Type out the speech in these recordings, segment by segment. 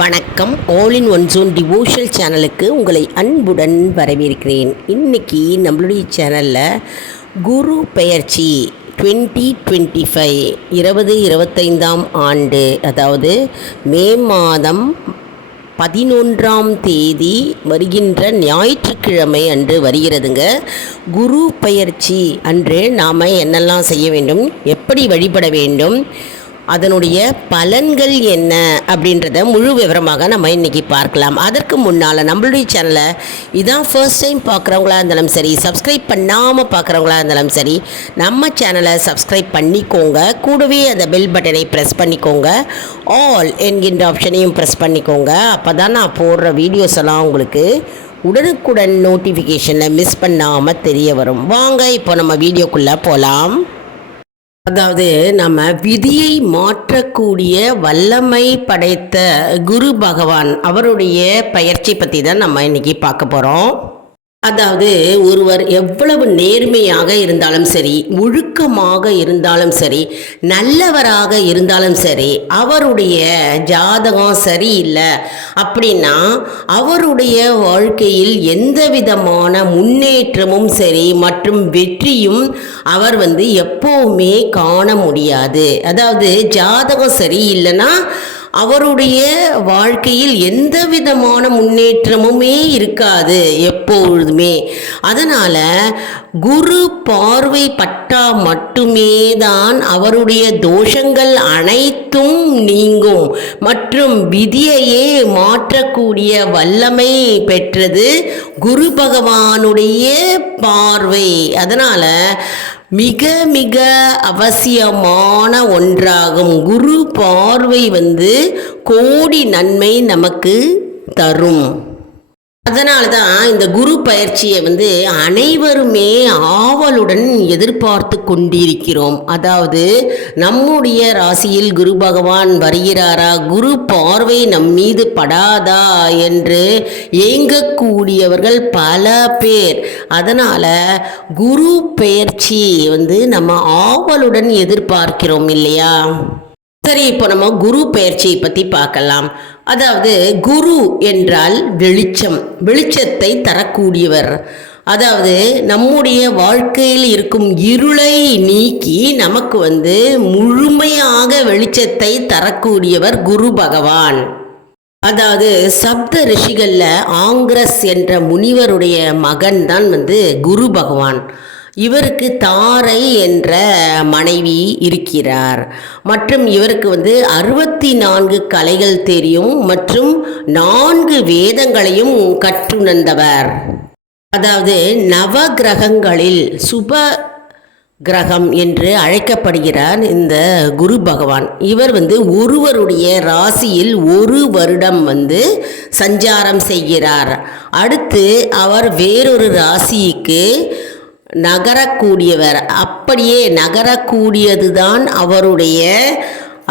வணக்கம். All in one zone devotional சேனலுக்கு உங்களை அன்புடன் வரவேற்கிறேன். இன்றைக்கி நம்மளுடைய சேனலில் குரு பெயர்ச்சி 2025 2025ஆம் ஆண்டு, அதாவது மே மாதம் 11ஆம் தேதி வருகின்ற ஞாயிற்றுக்கிழமை அன்று வருகிறதுங்க. குரு பெயர்ச்சி அன்று நாம் என்னெல்லாம் செய்ய வேண்டும், எப்படி வழிபட வேண்டும், அதனுடைய பலன்கள் என்ன அப்படின்றத முழு விவரமாக நம்ம இன்றைக்கி பார்க்கலாம். அதற்கு முன்னால் நம்மளுடைய சேனலை இதான் ஃபர்ஸ்ட் டைம் பார்க்குறவங்களா இருந்தாலும் சரி, சப்ஸ்கிரைப் பண்ணாமல் பார்க்குறவங்களா இருந்தாலும் சரி, நம்ம சேனலை சப்ஸ்கிரைப் பண்ணிக்கோங்க. கூடவே அந்த பெல் பட்டனை ப்ரெஸ் பண்ணிக்கோங்க. ஆல் என்கின்ற ஆப்ஷனையும் ப்ரெஸ் பண்ணிக்கோங்க. அப்போ தான் நான் போடுற வீடியோஸ் எல்லாம் உங்களுக்கு உடனுக்குடன் நோட்டிஃபிகேஷனில் மிஸ் பண்ணாமல் தெரிய வரும். வாங்க இப்போ நம்ம வீடியோக்குள்ளே போகலாம். அதாவது நம்ம விதியை மாற்றக்கூடிய வல்லமை படைத்த குரு பகவான் அவருடைய பயிற்சி பற்றி தான் நம்ம இன்றைக்கி பார்க்க போகிறோம். அதாவது ஒருவர் எவ்வளவு நேர்மையாக இருந்தாலும் சரி, ஒழுக்கமாக இருந்தாலும் சரி, நல்லவராக இருந்தாலும் சரி, அவருடைய ஜாதகம் சரியில்லை அப்படின்னா அவருடைய வாழ்க்கையில் எந்த விதமான முன்னேற்றமும் சரி மற்றும் வெற்றியும் அவர் எப்போவுமே காண முடியாது. அதாவது ஜாதகம் சரியில்லைன்னா அவருடைய வாழ்க்கையில் எந்த விதமான முன்னேற்றமுமே இருக்காது எப்பொழுதுமே. அதனால் குரு பார்வை பட்டா மட்டுமே தான் அவருடைய தோஷங்கள் அனைத்தும் நீங்கும் மற்றும் விதியையே மாற்றக்கூடிய வல்லமை பெற்றது குரு பகவானுடைய பார்வை. அதனால் மிக மிக அவசியமான ஒன்றாகும். குரு பார்வை கோடி நன்மை நமக்கு தரும். அதனால தான் இந்த குரு பயிற்சியை அனைவருமே ஆவலுடன் எதிர்பார்த்து கொண்டிருக்கிறோம். அதாவது நம்முடைய ராசியில் குரு பகவான் வருகிறாரா, குரு பார்வை நம் மீது படாதா என்று ஏங்கக்கூடியவர்கள் பல பேர். அதனால் குரு பெயர்ச்சி நம்ம ஆவலுடன் எதிர்பார்க்கிறோம் இல்லையா? சரி, இப்போ நம்ம குரு பெயர்ச்சியை பற்றி பார்க்கலாம். அதாவது குரு என்றால் வெளிச்சம், வெளிச்சத்தை தரக்கூடியவர். அதாவது நம்முடைய வாழ்க்கையில் இருக்கும் இருளை நீக்கி நமக்கு முழுமையாக வெளிச்சத்தை தரக்கூடியவர் குரு பகவான். அதாவது சப்த ரிஷிகளில் ஆங்கிரஸ் என்ற முனிவருடைய மகன் தான் குரு பகவான். இவருக்கு தாரை என்ற மனைவி இருக்கிறார் மற்றும் இவருக்கு 64 கலைகள் தெரியும் மற்றும் 4 வேதங்களையும் கற்றுணர்ந்தவர். அதாவது நவ கிரகங்களில் சுப கிரகம் என்று அழைக்கப்படுகிறார் இந்த குரு பகவான். இவர் ஒருவருடைய ராசியில் 1 வருடம் சஞ்சாரம் செய்கிறார். அடுத்து அவர் வேறொரு ராசிக்கு நகரக்கூடியவர். அப்படியே நகரக்கூடியது தான் அவருடைய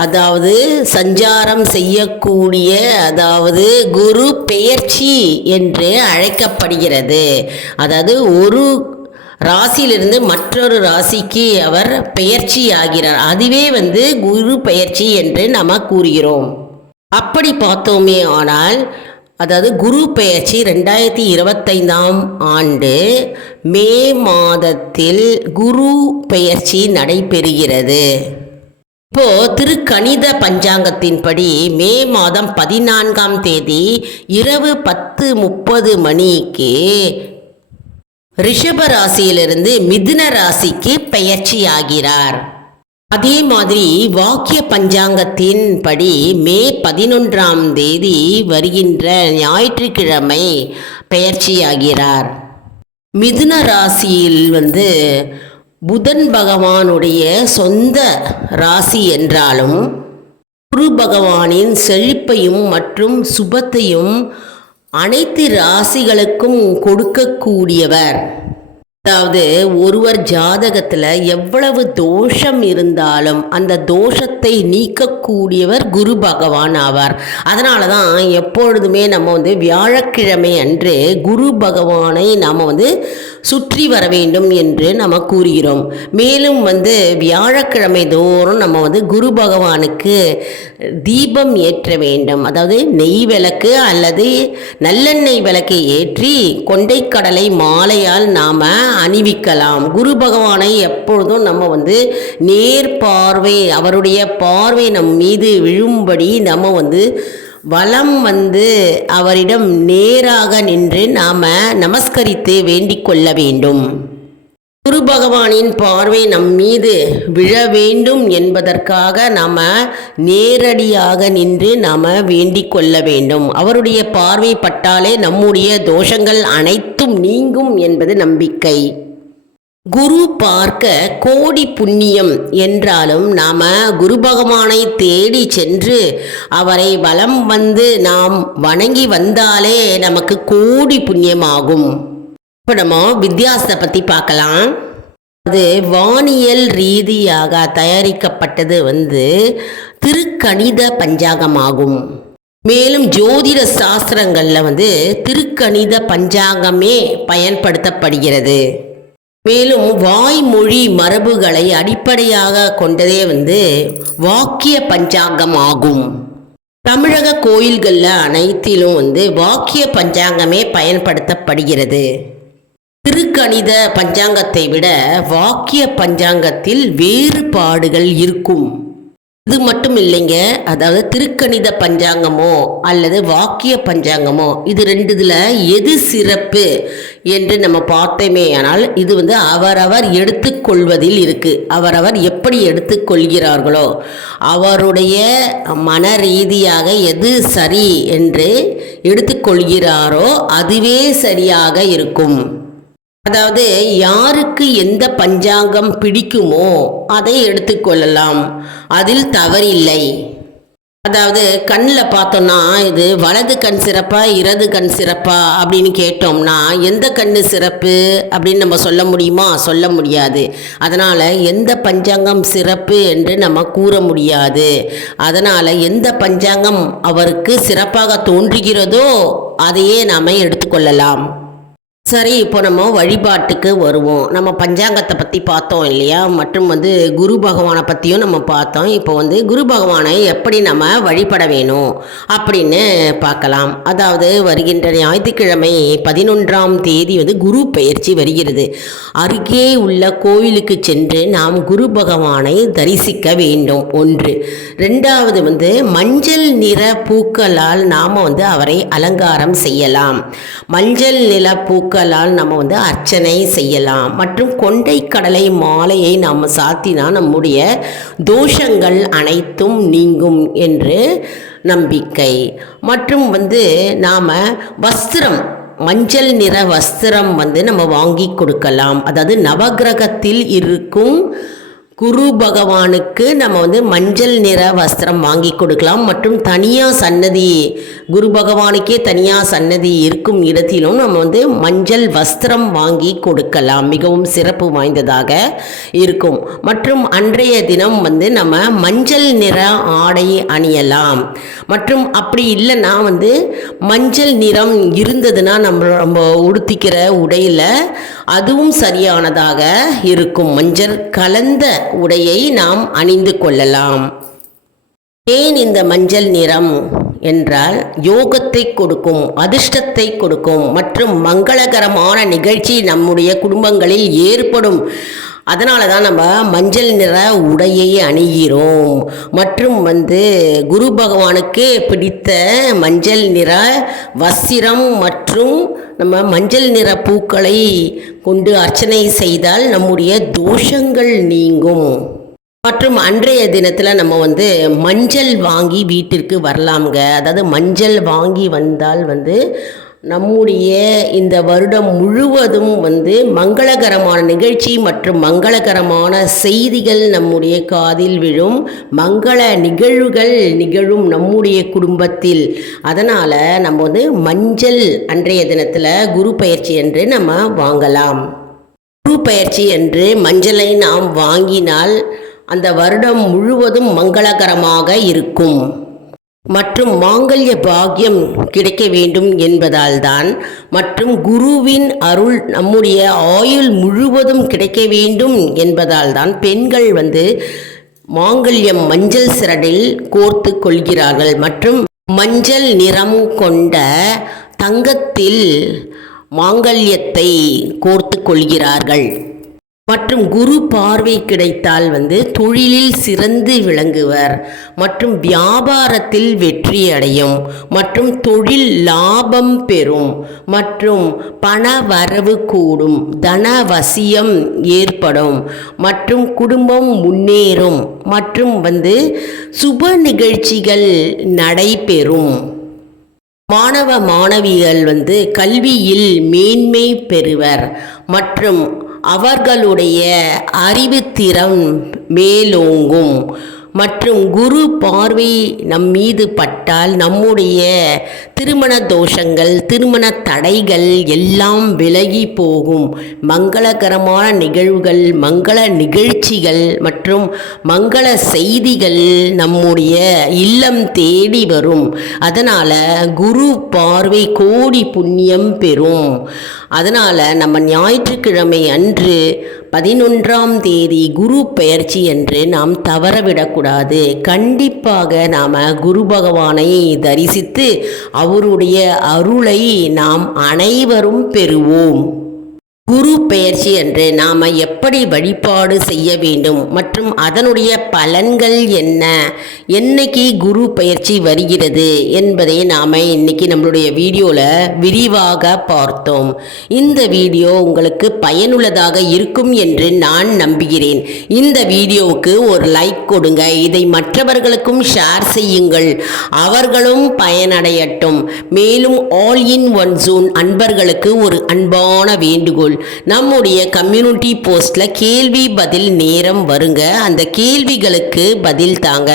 அதாவது சஞ்சாரம் செய்யக்கூடிய அதாவது குரு பெயர்ச்சி என்று அழைக்கப்படுகிறது. அதாவது ஒரு ராசியிலிருந்து மற்றொரு ராசிக்கு அவர் பெயர்ச்சி ஆகிறார். அதுவே குரு பெயர்ச்சி என்று நாம் கூறுகிறோம். அப்படி பார்த்தோமே ஆனால் அதாவது குரு பெயர்ச்சி 2025ஆம் ஆண்டு மே மாதத்தில் குரு பெயர்ச்சி நடைபெறுகிறது. இப்போது திருக்கணித பஞ்சாங்கத்தின்படி மே மாதம் 14ஆம் தேதி இரவு 10:30 மணிக்கு ரிஷப ராசியிலிருந்து மிதுன ராசிக்கு பெயர்ச்சி ஆகிறார். அதே மாதிரி வாக்கிய பஞ்சாங்கத்தின் படி மே 11ஆம் தேதி வருகின்ற ஞாயிற்றுக்கிழமை பெயர்ச்சியாகிறார். மிதுன ராசியில் புதன் பகவானுடைய சொந்த ராசி என்றாலும் குரு பகவானின் செழிப்பையும் மற்றும் சுபத்தையும் அனைத்து ராசிகளுக்கும் கொடுக்கக்கூடியவர். அதாவது ஒருவர் ஜாதகத்தில் எவ்வளவு தோஷம் இருந்தாலும் அந்த தோஷத்தை நீக்கக்கூடியவர் குரு பகவான் ஆவார். அதனால தான் எப்பொழுதுமே நம்ம வியாழக்கிழமை அன்று குரு பகவானை நாம் சுற்றி வர வேண்டும் என்று நம்ம கூறுகிறோம். மேலும் வியாழக்கிழமை தோறும் நம்ம குரு பகவானுக்கு தீபம் ஏற்ற வேண்டும். அதாவது நெய் விளக்கு அல்லது நல்லெண்ணெய் விளக்கை ஏற்றி கொண்டைக்கடலை மாலையால் நாம் அணிவிக்கலாம். குரு பகவானை எப்பொழுதும் நம்ம நேர் பார்வை, அவருடைய பார்வை நம் மீது விழும்படி நம்ம வலம் அவரிடம் நேராக நின்று நாம் நமஸ்கரித்து வேண்டிக் கொள்ள வேண்டும். குரு பகவானின் பார்வை நம் மீது விழ வேண்டும் என்பதற்காக நாம் நேரடியாக நின்று நாம் வேண்டிக் கொள்ள வேண்டும். அவருடைய பார்வை பட்டாலே நம்முடைய தோஷங்கள் அனைத்தும் நீங்கும் என்பது நம்பிக்கை. குரு பார்க்க கோடி புண்ணியம் என்றாலும் நாம் குரு பகவானை தேடி சென்று அவரை வலம் நாம் வணங்கி வந்தாலே நமக்கு கோடி புண்ணியமாகும். இப்போ நம்ம வித்தியாசத்தை பற்றி பார்க்கலாம். அது வானியல் ரீதியாக தயாரிக்கப்பட்டது திருக்கணித பஞ்சாங்கமாகும். மேலும் ஜோதிட சாஸ்திரங்களில் திருக்கணித பஞ்சாங்கமே பயன்படுத்தப்படுகிறது. மேலும் வாய்மொழி மரபுகளை அடிப்படையாக கொண்டதே வாக்கிய பஞ்சாங்கம் ஆகும். தமிழக கோயில்களில் அனைத்திலும் வாக்கிய பஞ்சாங்கமே பயன்படுத்தப்படுகிறது. திருக்கணித பஞ்சாங்கத்தை விட வாக்கிய பஞ்சாங்கத்தில் வேறுபாடுகள் இருக்கும். இது மட்டும் இல்லைங்க, அதாவது திருக்கணித பஞ்சாங்கமோ அல்லது வாக்கிய பஞ்சாங்கமோ இது ரெண்டுதில் எது சிறப்பு என்று நம்ம பார்த்தோமே. ஆனால் இது அவரவர் எடுத்துக்கொள்வதில் இருக்குது. அவரவர் எப்படி எடுத்துக்கொள்கிறார்களோ அவருடைய மன ரீதியாக எது சரி என்று எடுத்துக்கொள்கிறாரோ அதுவே சரியாக இருக்கும். அதாவது யாருக்கு எந்த பஞ்சாங்கம் பிடிக்குமோ அதை எடுத்துக்கொள்ளலாம், அதில் தவறில்லை. அதாவது கண்ணில் பார்த்தோம்னா இது வலது கண் சிறப்பா இடது கண் சிறப்பா அப்படின்னு கேட்டோம்னா எந்த கண் சிறப்பு அப்படின்னு நம்ம சொல்ல முடியுமா? சொல்ல முடியாது. அதனால் எந்த பஞ்சாங்கம் சிறப்பு என்று நம்ம கூற முடியாது. அதனால் எந்த பஞ்சாங்கம் அவருக்கு சிறப்பாக தோன்றுகிறதோ அதையே நாம் எடுத்துக்கொள்ளலாம். சரி, இப்போ நம்ம வழிபாட்டுக்கு வருவோம். நம்ம பஞ்சாங்கத்தை பற்றி பார்த்தோம் இல்லையா, மற்றும் குரு பகவானை பற்றியும் நம்ம பார்த்தோம். இப்போ குரு பகவானை எப்படி நம்ம வழிபட வேணும் அப்படின்னு பார்க்கலாம். அதாவது வருகின்ற ஞாயிற்றுக்கிழமை 11ஆம் தேதி குரு பெயர்ச்சி வருகிறது. அருகே உள்ள கோயிலுக்கு சென்று நாம் குரு பகவானை தரிசிக்க வேண்டும். ஒன்று. ரெண்டாவது மஞ்சள் நிற பூக்களால் நாம் அவரை அலங்காரம் செய்யலாம். மஞ்சள் நிற பூக்களால் நம்ம அர்ச்சனை செய்யலாம். மற்றும் கொண்டை கடலை மாலையை நாம் சாத்தினால் நம்முடைய தோஷங்கள் அனைத்தும் நீங்கும் என்று நம்பிக்கை. மற்றும் நாம் வஸ்திரம், மஞ்சள் நிற வஸ்திரம் நம்ம வாங்கி கொடுக்கலாம். அதாவது நவகிரகத்தில் இருக்கும் குரு பகவானுக்கு நம்ம மஞ்சள் நிற வஸ்திரம் வாங்கி கொடுக்கலாம். மற்றும் தனியாக சன்னதி, குரு பகவானுக்கே தனியாக சன்னதி இருக்கும் இடத்திலும் நம்ம மஞ்சள் வஸ்திரம் வாங்கி கொடுக்கலாம். மிகவும் சிறப்பு வாய்ந்ததாக இருக்கும். மற்றும் அன்றைய தினம் நம்ம மஞ்சள் நிற ஆடை அணியலாம். மற்றும் அப்படி இல்லைன்னா மஞ்சள் நிறம் இருந்ததுன்னா நம்ம உடுத்திக்கிற உடையில் அதுவும் சரியானதாக இருக்கும். மஞ்சள் கலந்த உடையை நாம் அணிந்து கொள்ளலாம். ஏன் இந்த மஞ்சள் நிறம் என்றால் யோகத்தை கொடுக்கும், அதிர்ஷ்டத்தை கொடுக்கும் மற்றும் மங்களகரமான நிகழ்ச்சி நம்முடைய குடும்பங்களில் ஏற்படும். அதனால தான் நம்ம மஞ்சள் நிற உடையை அணிகிறோம். மற்றும் குரு பகவானுக்கு பிடித்த மஞ்சள் நிற வஸ்திரம் மற்றும் நம்ம மஞ்சள் நிற பூக்களை கொண்டு அர்ச்சனை செய்தால் நம்முடைய தோஷங்கள் நீங்கும். மற்றும் அன்றைய தினத்தில் நம்ம மஞ்சள் வாங்கி வீட்டிற்கு வரலாம்ங்க. அதாவது மஞ்சள் வாங்கி வந்தால் நம்முடைய இந்த வருடம் முழுவதும் மங்களகரமான நிகழ்ச்சி மற்றும் மங்களகரமான செய்திகள் நம்முடைய காதில் விழும். மங்கள நிகழ்வுகள் நிகழும் நம்முடைய குடும்பத்தில். அதனால் நம்ம மஞ்சள் அன்றைய தினத்தில் குரு பயிற்சி என்று நம்ம வாங்கலாம். குரு பெயர்ச்சி என்று மஞ்சளை நாம் வாங்கினால் அந்த வருடம் முழுவதும் மங்களகரமாக இருக்கும் மற்றும் மாங்கல்ய பாக்கியம் கிடைக்க வேண்டும் என்பதால்தான் மற்றும் குருவின் அருள் நம்முடைய ஆயுள் முழுவதும் கிடைக்க வேண்டும் என்பதால்தான் பெண்கள் மாங்கல்யம் மஞ்சள் சிரடில் கோர்த்து கொள்கிறார்கள் மற்றும் மஞ்சள் நிறம் கொண்ட தங்கத்தில் மாங்கல்யத்தை கோர்த்து கொள்கிறார்கள் மற்றும் குரு பார்வை கிடைத்தால் தொழிலில் சிறந்து விளங்குவர் மற்றும் வியாபாரத்தில் வெற்றி அடையும் மற்றும் தொழில் லாபம் பெறும் மற்றும் பண வரவு கூடும், தனவசியம் ஏற்படும் மற்றும் குடும்பம் முன்னேறும் மற்றும் சுப நிகழ்ச்சிகள் நடைபெறும். மாணவ மாணவிகள் கல்வியில் மேன்மை பெறுவர் மற்றும் அவர்களுடைய அறிவுத்திறம் மேலோங்கும் மற்றும் குரு பார்வை நம் மீது பட்டால் நம்முடைய திருமண தோஷங்கள், திருமண தடைகள் எல்லாம் விலகி போகும். மங்களகரமான நிகழ்வுகள், மங்கள நிகழ்ச்சிகள் மற்றும் மங்கள செய்திகள் நம்முடைய இல்லம் தேடி வரும். அதனால் குரு பார்வை கோடி புண்ணியம் பெறும். அதனால் நம்ம ஞாயிற்றுக்கிழமை அன்று 11ஆம் தேதி குரு பெயர்ச்சி என்று நாம் தவறவிடக்கூடாது. கண்டிப்பாக நாம் குரு பகவானை தரிசித்து அவருடைய அருளை நாம் அனைவரும் பெறுவோம். குரு பெயர்ச்சி என்று நாம் எப்படி வழிபாடு செய்ய வேண்டும் மற்றும் அதனுடைய பலன்கள் என்ன, என்னைக்கு குரு பெயர்ச்சி வருகிறது என்பதை நாம் இன்னைக்கு நம்மளுடைய வீடியோவில் விரிவாக பார்த்தோம். இந்த வீடியோ உங்களுக்கு பயனுள்ளதாக இருக்கும் என்று நான் நம்புகிறேன். இந்த வீடியோவுக்கு ஒரு லைக் கொடுங்க, இதை மற்றவர்களுக்கும் ஷேர் செய்யுங்கள், அவர்களும் பயனடையட்டும். மேலும் ஆல் இன் ஒன் ஜோன் அன்பர்களுக்கு ஒரு அன்பான வேண்டுகோள், நம்முடைய கம்யூனிட்டி போஸ்ட்ல கேள்வி பதில் நேரம் வருங்க, அந்த கேள்விகளுக்கு பதில் தாங்க.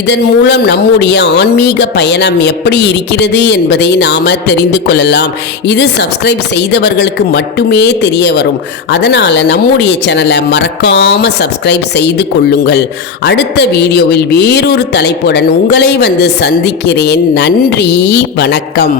இதன் மூலம் நம்முடைய ஆன்மீக பயணம் எப்படி இருக்கிறது என்பதை நாம தெரிந்து கொள்ளலாம். இது சப்ஸ்கிரைப் செய்தவர்களுக்கு மட்டுமே தெரிய வரும். அதனால நம்முடைய சேனலை மறக்காம சப்ஸ்கிரைப் செய்து கொள்ளுங்கள். அடுத்த வீடியோவில் வேறொரு தலைப்புடன் உங்களை சந்திக்கிறேன். நன்றி, வணக்கம்.